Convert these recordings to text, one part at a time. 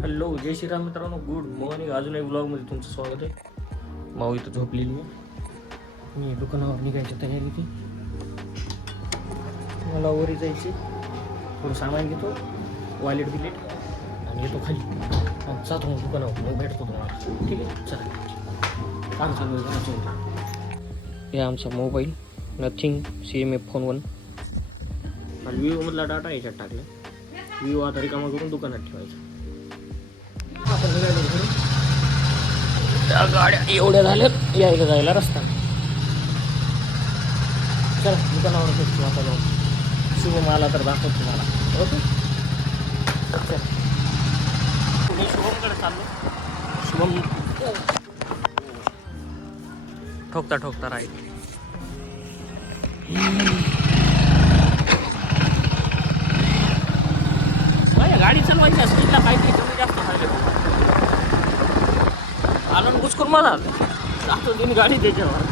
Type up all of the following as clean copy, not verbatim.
Hello, जय श्रीराम मित्रांनो, good morning. अजून एक ब्लॉगमध्ये तुमचं स्वागत आहे. माऊ इथं झोपलेली मी दुकानावर निघायची तयारी ती. मला वरी जायची, थोडं सामान घेतो, वॉलेट बिलेट आणि येतो खाली आणि जातो मग दुकानावर. मग भेटतो तुम्हाला, ठीक आहे? चला, काम चालू आहे. हे आमचा मोबाईल नथिंग CMF फोन 1. विवोमधला डाटा याच्यात टाकला. विवो आता रिकामा करून दुकानात ठेवायचा. आपण निघालो घरी. त्या गाड्या एवढ्या झाल्यात यायला जायला रस्ता. चला दुकानावर भेटतो आता जाऊन. शुभम आला तर दाखवतो तुम्हाला. ओके, चल. मी शुभमकडे चाललो. शुभम ठोकता ठोकता राहील. गाडी चालवायची स्पीडला काहीतरी कमी जास्त व्हायला आलो ना घुसकून मला जातो दिन गाडी त्याच्यावर.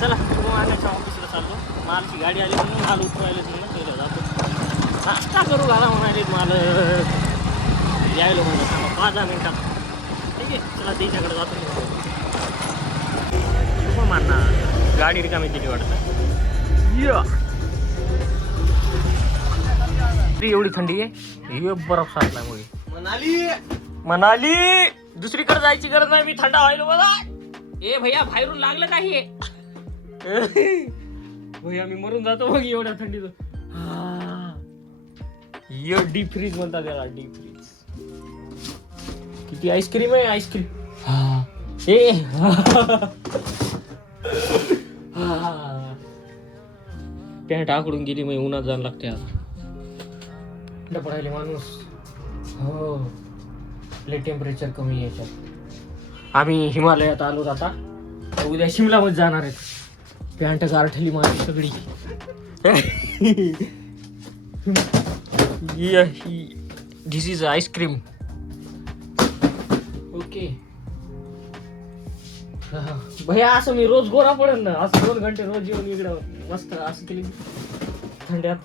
चला शुभम आल्याच्या ऑफिसला चाललो. मालची गाडी आली म्हणून माल उठवायला म्हणून पहिलं जातो. नाश्ता करू घाला म्हणाले मला यायला म्हणलं सांगा 5-10 मिनिटात. ठीक आहे, चला त्याच्याकडे जातो. शुभम अण्णा गाडी रिकामी केली वाटतं. एवढी थंडी आहे, हे बर्फ साचला मुळे. मनाली दुसरीकडे जायची गरज नाही. मी थंडा व्हायलो बघा. ए भैया बाहेरून लागलं काही भैया मी मरून जातो मग एवढ्या थंडीत. डीप फ्रीज म्हणतात त्याला, डीप फ्रीज. किती आईस्क्रीम आहे, आईस्क्रीम. पॅन्ट आकडून गेली, मग उन्हात जाणं लागते आता. पडायले माणूस. हो, लय टेम्परेचर कमी आहे याच्यात. आम्ही हिमालयात आलो आता. उद्या शिमलामध्ये जाणार आहेत. पॅन्ट गारठली माझी सगळी. This is ice cream. ओके भैया, असं मी रोज गोरा पडेल ना. असं 2 घंटे रोज येऊन इकडं मस्त असं केली थंड्यात.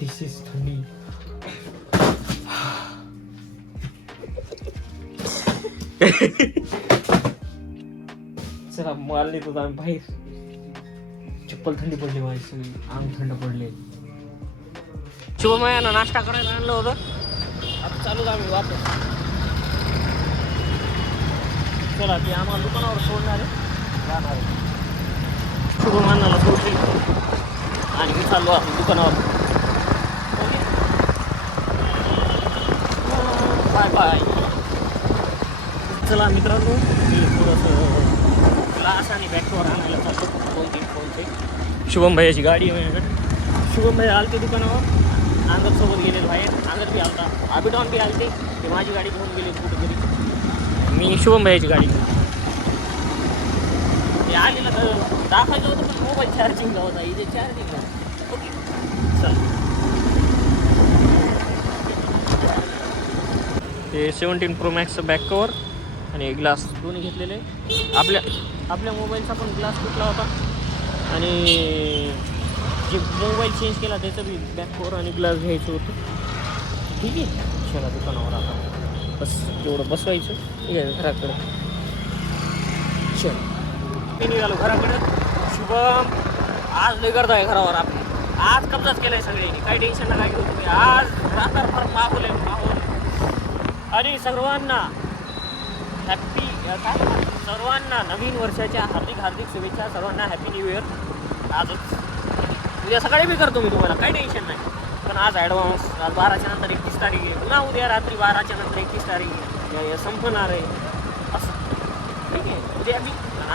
दिस इज थंडी. चला माल नेतो आम्ही बाहेर. चप्पल थंडी पडली माझी सगळी, अंग थंड पडले. शुभमयानं नाश्ता करायला आणलं होतं. आता चालू आम्ही वापस. चला ते आम्हाला दुकानावर सोडणार आहे, जाणार आहे. शुभमयानाला सोडली आणि मी चाललो आपण दुकानावर. Bye bye. चला मित्रांनो, मी थोडंसं ग्लास आणि बॅकवर आणायला चालतो. 2-3 फोनचे. शुभम भैयाची गाडी आहे माझ्याकडे. शुभम भैया आलते दुकानावर. अंगदसोबत गेले बाहेर. अंगद बी आलता, अभिडॉन बी आलते. ते माझी गाडी घेऊन गेले कुठेतरी. मी शुभम भैयाची गाडी ते आलेलं तर दाखवायचं होतं, पण मोबाईल चार्जिंगला होता. इथे चार्जिंगला. ओके चल. ते 17 Pro Max बॅक कवर आणि ग्लास दोन्ही घेतलेले. आपल्या मोबाईलचा पण ग्लास तुटला होता आणि जे मोबाईल चेंज केला त्याचं बी बॅक कवर आणि ग्लास घ्यायचं होतं. ठीक आहे, चला दुकानावर आता बस तेवढं बसवायचं. ठीक आहे, घराकडं. चल मी निघालो घराकडं. शुभम आज लय गर्दी आहे घरावर. आपली आज कब्जाच केलाय सगळ्यांनी. काही टेन्शन नाही घेऊ तुम्ही. आज रात्रभर माहोल आहे, माहोल. आणि सर्वांना हॅपी सर्वांना नवीन वर्षाच्या हार्दिक शुभेच्छा. सर्वांना हॅपी न्यू इयर. आजच उद्या सकाळी बी करतो मी तुम्हाला, काही टेन्शन नाही. पण आज ॲडव्हान्स. आज 12च्या नंतर 31 तारीख आहे. पुन्हा उद्या रात्री 12च्या नंतर 31 तारीख आहे. संपणार आहे असं. ठीक आहे, उद्या बी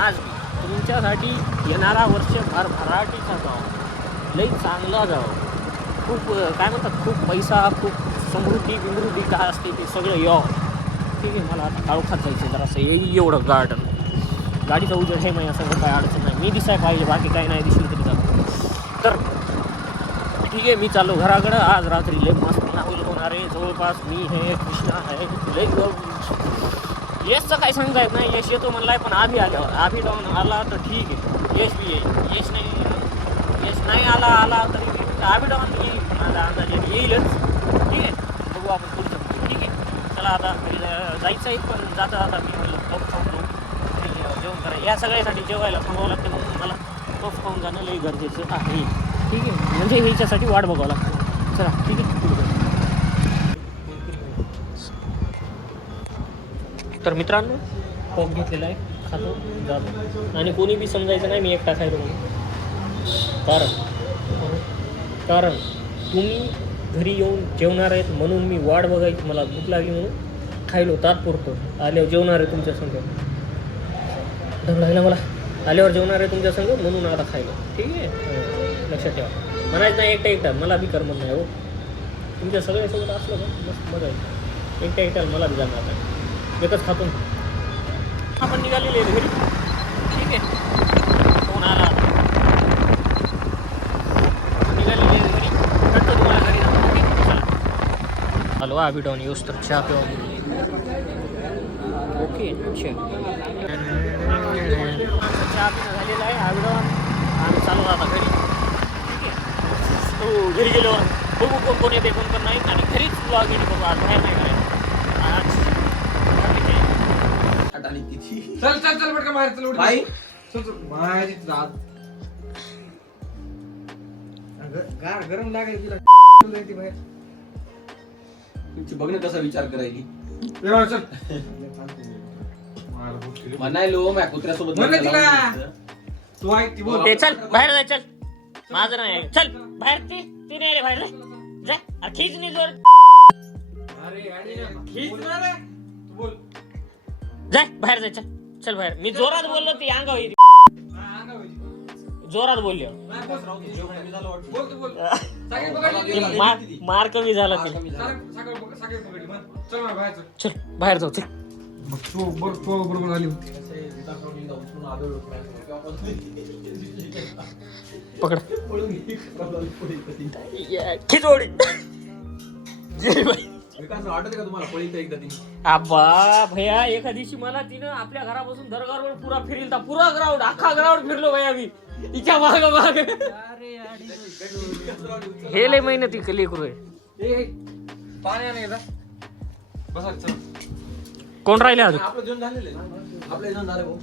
आज बी तुमच्यासाठी येणारा वर्ष भरभराटीचा जावं, लई चांगला जावं. खूप काय म्हणतात, खूप पैसा, खूप समृद्धी काय असते ते सगळं यावं. ठीक आहे, मला आता काळोखात जायचं जरासं. एवढं गार्डन गाडीचा उजेड हे माझ्या सगळं काय अडचण नाही. मी दिसाय पाहिजे, बाकी काही नाही दिसलं तरी जातो. तर ठीक आहे, मी चाललो घराकडं. आज रात्री लय मस्त नाहोल होणार आहे. जवळपास मी हे कृष्णा आहे. लय यशचं काही सांगता येत नाही. यश येतो म्हणलाय, पण आधी आल्यावर आधी डाऊन आला तर ठीक आहे, यश बी येईल. यश नाही आला तरी आधी डाऊन येईल. माझा अंदाज येईलच. ठीक आहे, आता जायचं आहे, पण जाता जाता मी म्हणलं पफ खाऊन जाऊ आणि जेवण करा. या सगळ्यासाठी जेवायला थांबावं लागतं, म्हणून मला पफ खाऊन जाणं लई गरजेचं आहे. ठीक आहे, म्हणजे ह्याच्यासाठी वाट बघावं लागतं. चला ठीक आहे. तर मित्रांनो, पफ घेतलेला आहे, खातो जातो. आणि कोणी बी समजायचं नाही मी एकटा खायलो म्हणून. कारण तुम्ही घरी येऊन जेवणार आहेत म्हणून मी वाट बघायची, मला भूक लागली म्हणून खायलो तात्पुरतं. आल्यावर जेवणार आहे तुमच्या संग, दम लागला मला. आल्यावर जेवणार आहे तुमच्या संग म्हणून आता खायलो. ठीक आहे, लक्षात ठेवा. म्हणायचं नाही एकटा मला बी करमत नाही हो. तुमच्या सगळ्यासोबत असलं का मस्त बघायचं. एकट्याला मला बी जाणार नाही, एकच खातो. आपण निघालेले आहे घरी. ठीक आहे, फोन आला निघालेले घरी. भेटतो तुम्हाला घरी. हॅलो आबिडॉन येऊस तर चहा पिवा. ओके चहा पिणं झालेलं आहे आबिडॉन. आम्ही चालू आता घरी. ठीक आहे, तो घरी गेल्यावर बघू कोण येते कोण नाही. आणि घरीच ब्लॉग गेली बघू, आज बाहेर नाही करायला. आज चल चल चल बटका बाहेर चल भाई बाहेर गार गरम लागेल तिला बाहेर. तुमची बघणं कसा विचार करायली. चल म्हणायलो मॅ कुत्र्यासोबत तू ऐक ती बोल. ते चल बाहेर जाय. चल माझं नाही, चल बाहेर. ती नाही रे बाहेर जा. अरे खीच नाही जोर. अरे खीच ना रे तू बोल. जाय बाहेर जाय. चल चल बाहेर. मी जोरात बोललो ती अंगावर येते. जोरात बोललो. बोल तू बोल. सागर पकडली. मार कमी झाला ती. सागर पकडली मग चल ना बाहेर चल. चल बाहेर जाऊ. चल मग तू बरोबर आली पकड खिचोडी. वाटत का तुम्हाला पळीत एकदा ती आबा भैया एका दिवशी मला तिनं आपल्या घरापासून दरगावर पुरा फिरला. पुरा ग्राउंड, अख्खा ग्राउंड फिरलो भैया मी तिच्या माग माग. हे लय मेहनती लेकरू आहे. पाणी नाही बसा चल. कोण राहिले अजून? आपलं जेवण झालेलं आहे. आपलं जेवण झालं भाऊ.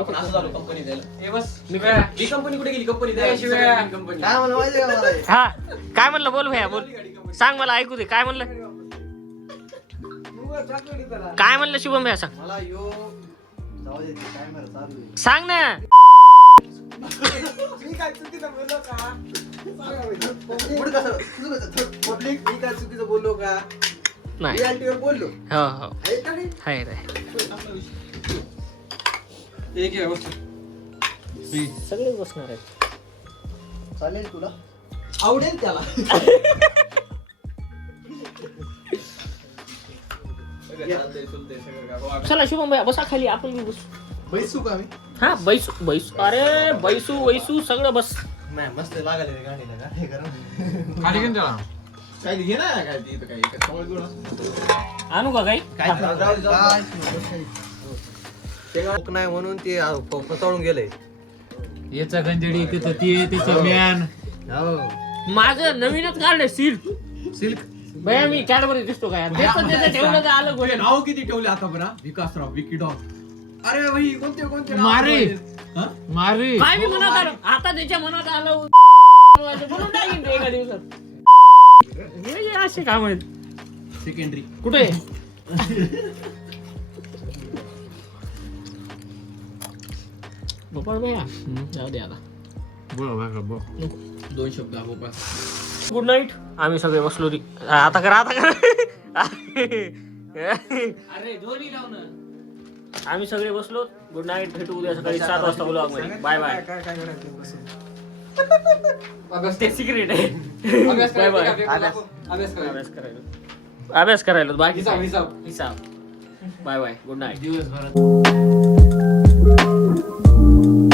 आपण असं झालो कंपनी द्यायला. ए बस ही कंपनी कुठे गेली? कंपनी द्यायला कंपनी काय मला माहिती का मला हा काय म्हणलं? बोल भैया बोल. सांग मला ऐकू दे. काय म्हणलं? काय म्हणलं शुभम भैया? सांग. मला यो जाऊ दे काय मला चालू आहे. सांग ना. मी काय चुकीचं बोललो का? पब्लिक मी काय चुकीचं बोललो का? नाही रिअलिटीवर बोललो. हो हो आहे का नाही? आहे रे. एक आहे बस. सगळे बसणार आहेत. चालेल तुला? आवडेल त्याला. चला शुभम भैया बसा खाली. आपण बी बसू. बैसू का मी? हा बैसू बैसू. अरे बैसू वैसू सगळं बस. मस्त लागले रे गाडीला का? हे करा. खाली घेऊन त्याला काय घे ना काय ते इथं काय सवय गुण आणू का काही? कोक नाही म्हणून ते फसवून गेले. याचा गंजडी तिथं ती तिचं मॅन. हो माझं नवीनच काढलंय सिल्क. सिल्क भैया मी कॅडबरी दिसतो काय? ठेवलं तर आलं गोष्ट. नाव किती ठेवले आता बरं? विकासराव विकी डॉग. अरे भाई कोणते कोणते नाव मारे. ठेवले? हा? मारी काय मी मनात आलं आता त्याच्या मनात आलं म्हणून टाकीन ते एका दिवसात. हे असे काम आहेत. सेकंडरी कुठे? गोपाळ भैया जाऊ दे आता. दोन शब्द गोपाळ. Good night. आम्ही सगळे बसलो ती. आता करा आता करा. अरे दोन्ही लाव ना. आम्ही सगळे बसलो. Good night. भेटू उद्या सकाळी 7 वाजता ब्लॉग मध्ये. Bye bye. काय काय करायचं बसून? ते सिक्रेट आहे. अभ्यास बाय बाय. करायला. अभ्यास करायला. अभ्यास करायला. अभ्यास करायला बाकी हिसाब. हिसाब. Bye bye. Good night. दिवसभरात